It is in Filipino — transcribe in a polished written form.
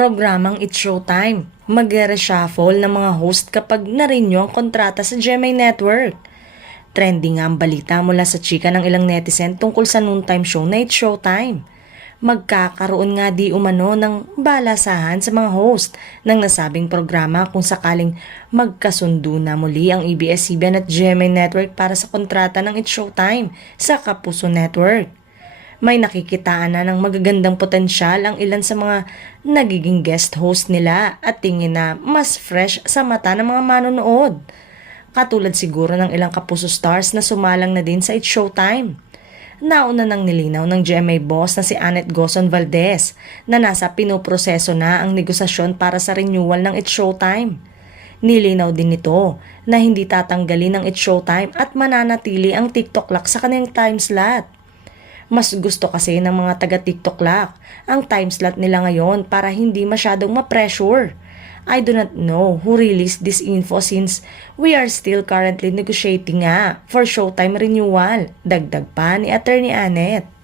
programang It's Showtime. Mag-reshuffle ng mga host kapag na-renew ang kontrata sa GMA Network. Trending nga ang balita mula sa chika ng ilang netizen tungkol sa noontime show na It's Showtime. Magkakaroon nga di umano ng balasahan sa mga host ng nasabing programa kung sakaling magkasundo na muli ang ABS-CBN at GMA Network para sa kontrata ng It's Showtime sa Kapuso Network. May nakikitaan na ng magagandang potensyal ang ilan sa mga nagiging guest host nila at tingin na mas fresh sa mata ng mga manonood. Katulad siguro ng ilang Kapuso stars na sumalang na din sa It's Showtime. Nauna nang nilinaw ng GMA boss na si Annette Gozon Valdez na nasa pinoproseso na ang negosasyon para sa renewal ng It's Showtime. Nilinaw din nito na hindi tatanggalin ng It's Showtime at mananatili ang TikTok Lock sa kanilang time slot. Mas gusto kasi ng mga taga-TikTok Lock ang time slot nila ngayon para hindi masyadong ma-pressure. I do not know who released this info since we are still currently negotiating nga for Showtime renewal. Dagdag pa ni Attorney Annette.